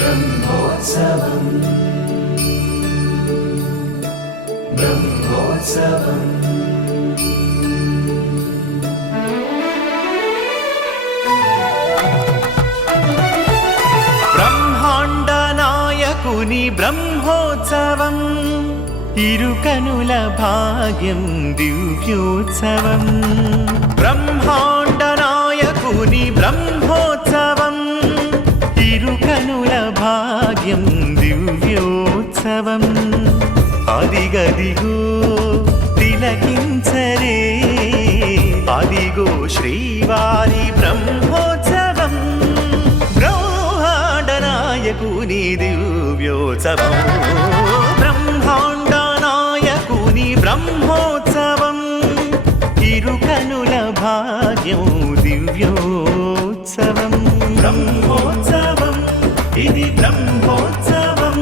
బ్రహ్మోత్సవం బ్రహ్మోత్సవం బ్రహ్మాండ నాయకుని బ్రహ్మోత్సవం ఇరుకనుల భాగ్యం దివ్యోత్సవం బ్రహ్మాండ నాయకుని బ్రహ్మోత్సవం ఇరుకనుల భాగ్యం దివ్యోత్సవం అదిగదిగో తిలకించరే అదిగో శ్రీవారి బ్రహ్మోత్సవం బ్రహ్మాండ నాయకుని దివ్యోత్సవం బ్రహ్మాండ నాయకుని బ్రహ్మోత్సవం ఇరుకనుల భాగ్యం దివ్యోత్సవం బ్రహ్మోత్సవం ఇది బ్రహ్మోత్సవం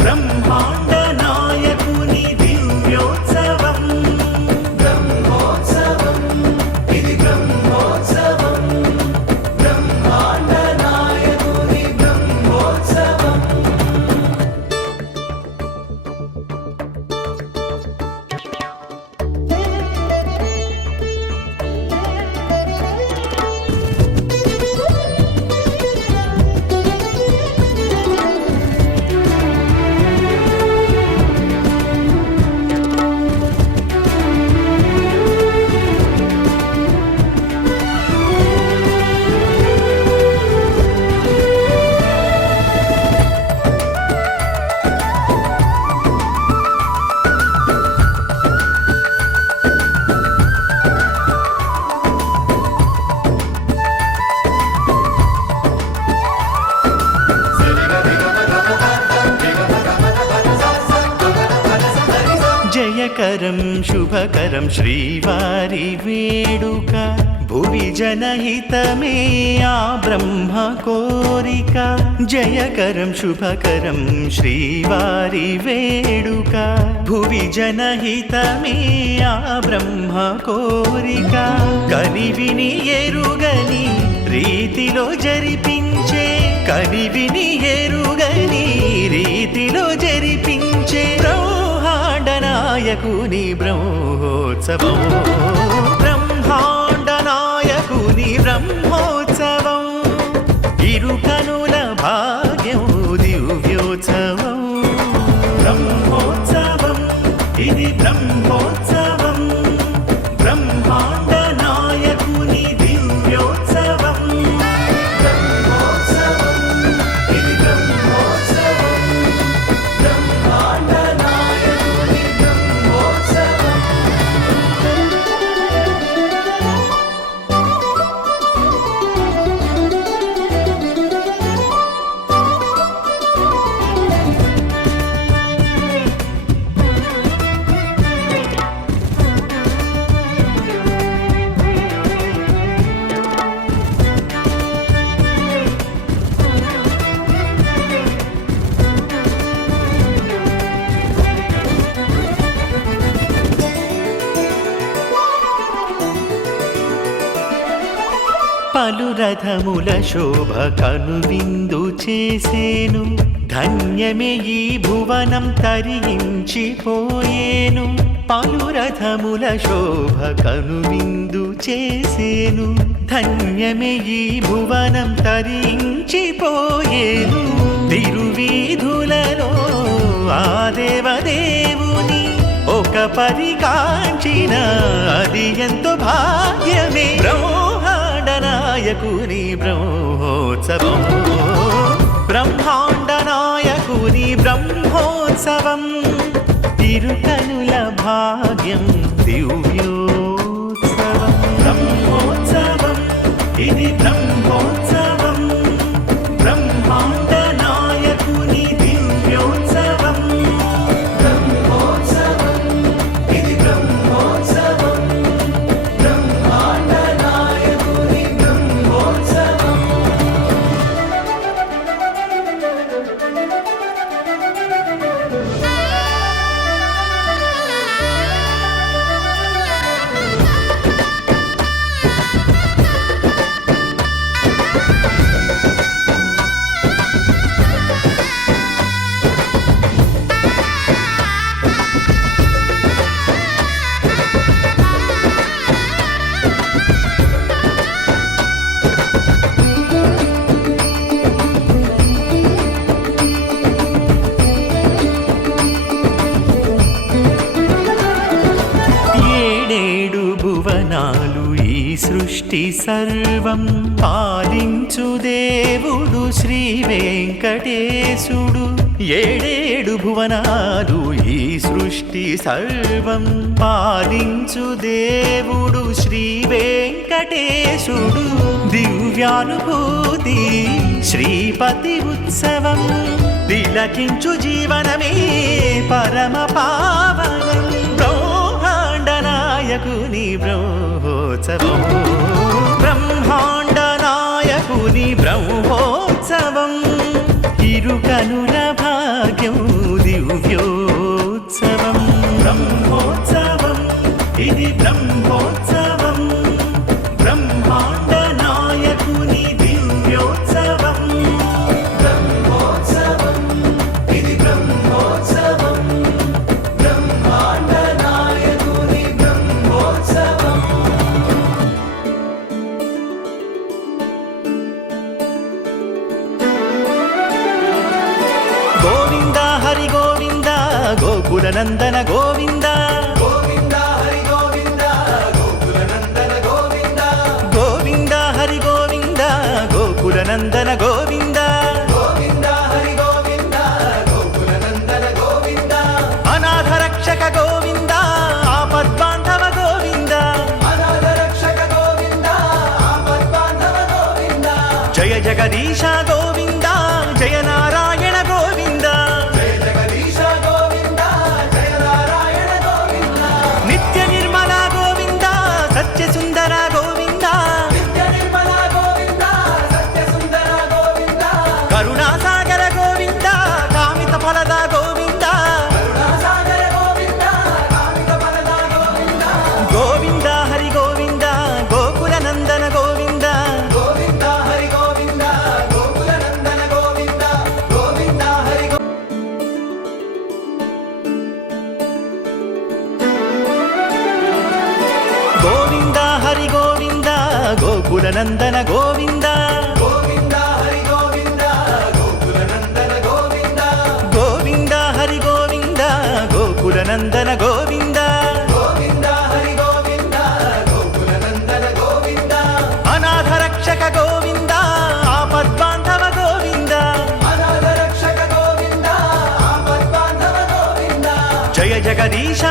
బ్రహ్మాండ నాయకుని దివ్యోత్సవం బ్రహ్మోత్సవం ఇది బ్రహ్మోత్సవం బ్రహ్మాండ నాయకుని బ్రహ్మోత్సవం జయకరం శుభకరం శ్రీవారి వేడుక భువి జనహితమే ఆ బ్రహ్మ కోరిక జయకరం శుభకరం శ్రీవారి వేడుక భువి జనహితమే ఆ బ్రహ్మ కోరిక కనివిని ఎరుగని రీతిలో జరిపించే కనివిని ఎరుగని రీతిలో జరిపించే బ్రహ్మాండ నాయకుని బ్రహ్మోత్సవం బ్రహ్మాండ నాయకుని బ్రహ్మోత్సవం ఇరుకనుల భాగ్యం దివ్యోత్సవం బ్రహ్మోత్సవం ఇది బ్రహ్మోత్సవం బ్రహ్మాండ నాయకుని దివ్యోత్సవం బ్రహ్మోత్సవం ఇది బ్రహ్మోత్సవం బ్రహ్మాండ నాయకుని బ్రహ్మోత్సవం పలు రథముల శోభ కనువిందు చేసేను ధన్యమే ఈ భువనం తరించిపోయేను పలు రథముల శోభ కనువిందు చేసేను ధన్యమే ఈ భువనం తరించిపోయేను తిరువీధులలో ఆ దేవదేవుని ఒక పరికాంచిన అది ఎంతో భాగ్యమే బ్రహ్మాండ నాయకుని బ్రహ్మోత్సవం బ్రహ్మాండ నాయకుని బ్రహ్మోత్సవం తిరుకనుల భాగ్యం దివ్యోత్సవం బ్రహ్మోత్సవం ఇది బ్రహ్మోత్సవం బ్రహ్మాండ నాయకుని దివ్యోత్సవం బ్రహ్మోత్సవం ఇది బ్రహ్మోత్సవం బ్రహ్మాండ నాయకుని బ్రహ్మోత్సవం సృష్టి సర్వం పాలించు దేవుడు శ్రీ వెంకటేశుడు ఏడేడు భువనాలు ఈ సృష్టి సర్వం పాలించు దేవుడు శ్రీ వెంకటేశుడు దివ్యానుభూతి శ్రీపతి ఉత్సవం తిలకించు జీవనమే పరమ పావనం బ్రహ్మాండ నాయకుని బ్రహ్మోత్సవం బ్రహ్మాండ నాయకుని బ్రహ్మోత్సవం ఇరుకనుల భాగ్యం దివ్యోత్సవం బ్రహ్మోత్సవం ఇది బ్రహ్మోత్సవం బ్రహ్మాండ నాయకుని దివ్యోత్సవం బ్రహ్మోత్సవం ఇది బ్రహ్మోత్సవం బ్రహ్మాండ నాయకుని బ్రహ్మోత్సవం గోవింద హరి గోవింద గోకుల నందన గోవింద గోవింద హరి గోవింద గోకుల నందన గోవింద గోవింద హరి గోవింద గోకుల నందన గోవింద గోవింద హరి గోవింద గోకుల నందన గోవింద అనాథ రక్షక గోవింద ఆపద్బాంధవ గోవింద అనాథ రక్షక గోవింద ఆపద్బాంధవ గోవింద జయ జగదీశ గోవింద జయ నారాయణ గోవింద జయ జగదీశ గోవింద జయ నారాయణ గోవింద నిత్య నిర్మల గోవింద సత్య సుందర గోవింద నిత్య నిర్మల గోవింద సత్య సుందర గోవింద కరుణాసాగర గోవింద కామిత ఫలద గోవింద కరుణాసాగర గోవింద కామిత ఫలద గోవింద గోవింద హరి గోవింద గోకుల నందన గోవింద గోవింద హరి గోవింద గోకుల నందన గోవింద గోవింద హరి గోవింద హరి గోవింద గోకుల నందన గోవింద గోవింద హరి గోవింద గోకుల నందన గోవింద గోవింద హరి గోవింద గోకుల నందన గోవింద గోవింద హరి గోవింద గోకుల నందన గోవింద అనాథ రక్షక గోవింద ఆపద్బాంధవ గోవింద అనాథ రక్షక గోవింద ఆపద్బాంధవ గోవింద జయ జగదీశ